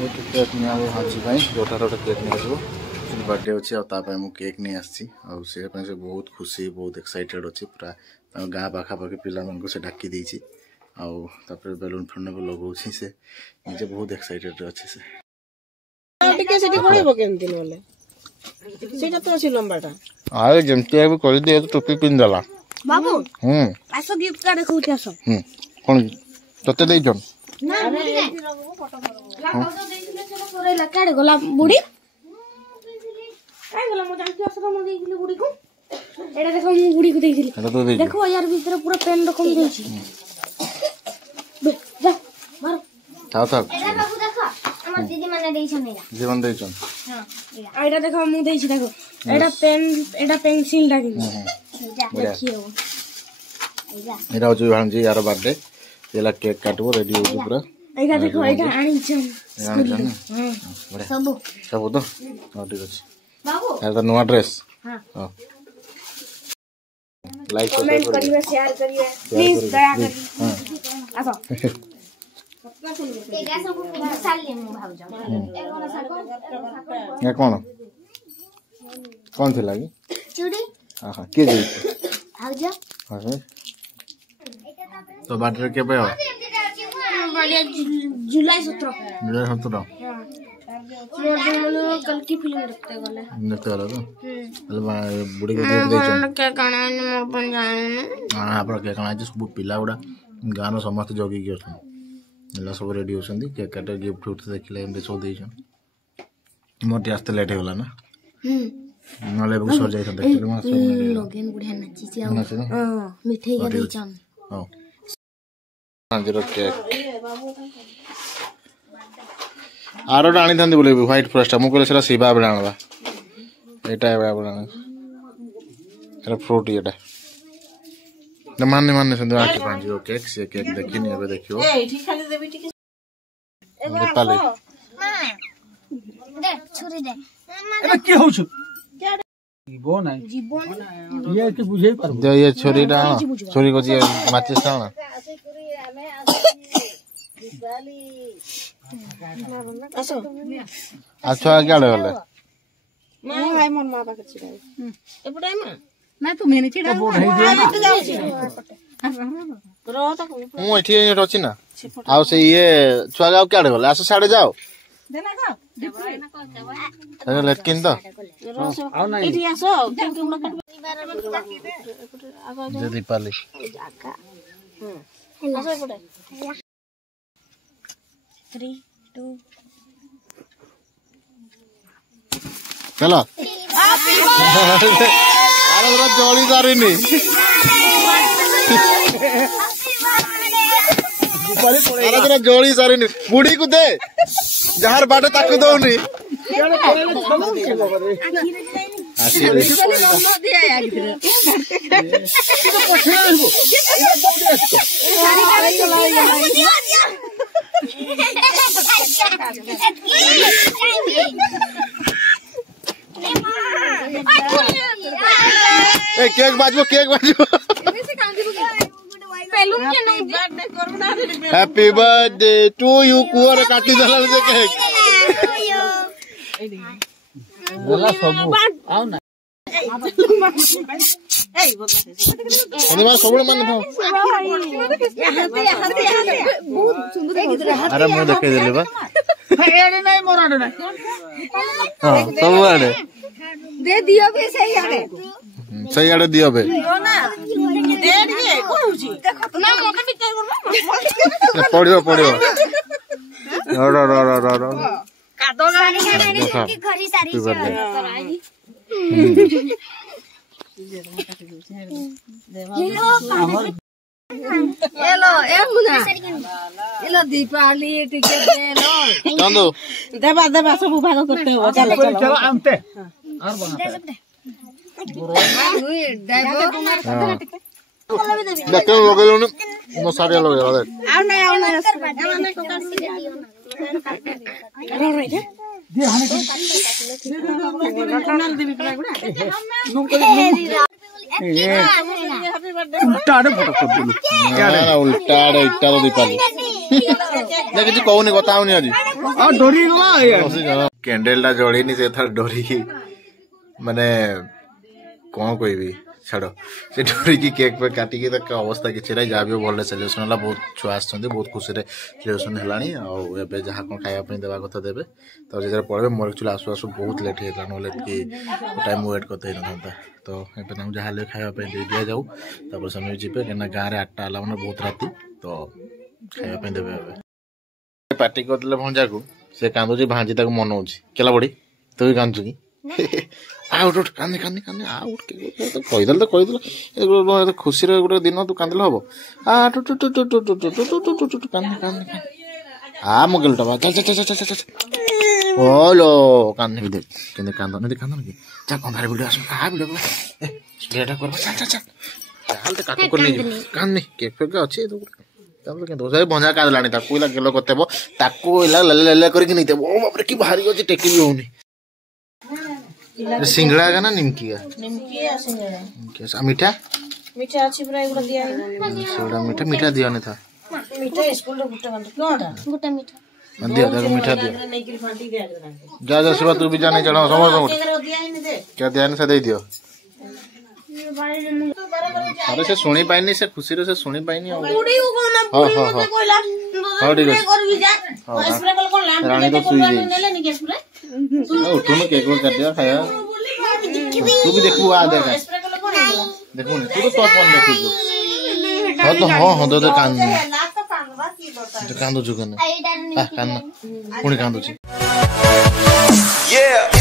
ये तो केक नहीं आबो हाजी भाई गोटा रोटा केक नहीं आबो बर्थडे अच्छे और मु केक नहीं आसी से बहुत खुशी बहुत एक्साइटेड अच्छी पूरा गाँ पाखापाखि पिला से डाकी देछि आउे बेलून फेलून लगौ से निजे बहुत एक्साइटेड अच्छे से टिके सेठी पड़िबो केमति नले सेटा तो अछि लंबाटा आए जेमति आबो कर दे तो टोपी पिन देला बाबू आसो गिफ्ट कार्ड देखौति आसो कोन तते दे जन ना ला कार्ड गला बुढ़ी काय गला मो जानकी आसरा मो देइले बुढ़ी को एडा देखो मो बुढ़ी को देइले देखो यार भीतर पूरा पेन रकम देछि जा मार थाओ थाओ एडा बाबू देखो हमर दीदी माने देइछन एडा जीवन देइछन हां एडा देखो मु देइछि देखो एडा पेंसिल डाकिन देखियो एडा जो भांजी यार बर्थडे एला केक काटबो रेडी हो पूरा एगा देखो एगा आनिछन सब सब तो हां ठीक अछि बाबू यार तो नवा ड्रेस हां लाइक कमेंट करिवे शेयर करिवे प्लीज दया करी हां आसो एगा सब साल ले मु भाउ जाऊ ये कौन थी लागी चूड़ी हां के जे भाउ जा हां तो बर्थडे के पे हो जुलाई 17 जुलाई 17 मोर कल की फिल्म देखते गले तो अरे बुढ़ी के देख देछन के काना मोर बन जाए हां आपन के काना सब पिला गुडा गानो समस्त जोगी के छन एला सब रेडी होसंदी केक काट गिफ्ट उठ देखले एम सो देछन मोटी आस्ते लेट होला ना नले बग सर जाई देखले मा सब लोगन बुढ़िया नाची छी हां मिठाई के देछन हां हां केक आरोटा आनी थांदी बोले व्हाइट फॉरेस्ट मु कहले सेला शिवा बेला आनबा एटा बेला बोला एला फ्रूट एटा न मानने संदो आके पांजी ओ केक से केक देखिनी एबे देखियो ए ठीक खाली देबी ठीक पाले दे छुरी दे एबे के होछु जीवन ये के बुझे पर दे ये छोरीटा छोरी को जी माचिस ता ना आसो अच्छा क्या लगले मैं भाई मन मां पाके छिड़ा एपटे में ना तू मेने छिड़ा तो जाउछि रो त मु एठी रछि ना आउ से ये छुआ गाव क्या गले आसो साडे जाओ देना का अरे लेकिन तो आओ ना एठी आसो तुमरा काट जदी पाली आसो एपटे 3 2 चलो अरे जरा जोड़ी दारिनी अरे जरा जोड़ी सारिनी बुढ़ी को दे जहार बाटे ताकू दौनी केक बाजबो हैप्पी बर्थडे टू यू कुआर काटी दलाल से केक बोला सब आओ ना सब मान अरे मुझे देखे दिले बा एड़े नहीं मोराडे ना हां सब आड़े दे दियो बे सही आड़े दियो बे दे दिए कोहुची देखो ना मोके बिचार करबा पड़ियो रो कादो गाड़ी की घरी सारी हेलो ए मुना हेलो दीपावली टिकट दे लो चंदू देबा सब भाग करते हो चलो आमते और बनाते देख लोगे लोने नो सारे लोगे देख आओ ना दे हने उल्टा आड़े फोटो कर दिलु उल्टा आड़े इट्टा तो दीपाली देख जी कहूनी बताऊनी आज डरी कैंडल टा जड़ीनी से था डरी माने कौन कहबी छाड़ से डरी की केक पे काटिक अवस्था किसी ना जहाँ भी भले सेलिब्रेसन है बहुत छुआ आसछन्ति बहुत खुशी सेलिब्रेसन है जहाँ कौन खायापी देवा कथा देवे तो जो पढ़े मोर एक्चुअली आसु आसु बहुत लेट होता ना कि टाइम वेट करते ना तो ये जहाँ खायापी दे दिया जाऊ तापर से जी कहीं गाँव में 8टा है मैंने बहुत राति तो खायापी देवे पार्टी करदे भंजा को से कांदुची भांजी तक मनाऊँ केला बड़ी तू भी कांदु कि उठ कांदी कांदी कांदी कहीदेल तो कहीदेल खुशी गोटे दिन तू कांदिल हम कांदी कांदी मो गेलटा ओलो कांदी केंदे कांदन कांदन कि जा अंधार वीडियो आस वीडियो लेटा कर चल चल चल चल तो काको कर नहीं कांदी केक फेक अच्छी भंजा कादलानी गेलो करते ले करके नहीं बाप रे कि भारी अच्छे टेकी भी होनी सिंगड़ा का ना निमकी का निमकी मीठा मीठा अच्छी पूरा एगुला दिया है सोडा मीठा मीठा दिया नहीं था मीठा स्कूल रे गुट्टा कोटा गुट्टा मीठा दिया देखो मीठा दिया जा जा शिवा तू भी जाने चढ़ा समझ क्या दिया नहीं से दे दियो अरे से सुनी पाइनी से खुशी रे से सुनी पाइनी बुड़ी को कोना बुड़ी कोइला हां ठीक है कर भी जा स्प्रे कल कोन लैंप रानी तो सुई गई नेले नहीं के स्प्रे उठो ना केक काट दिया खाया तू भी देखू आ देख स्प्रे कल कोन देखू नहीं तू तो टॉप वन देखू हां तो हां तो कान लाख तो कांदवा की दोता कांदो जुगन कान पुणी कांदो छी Yeah.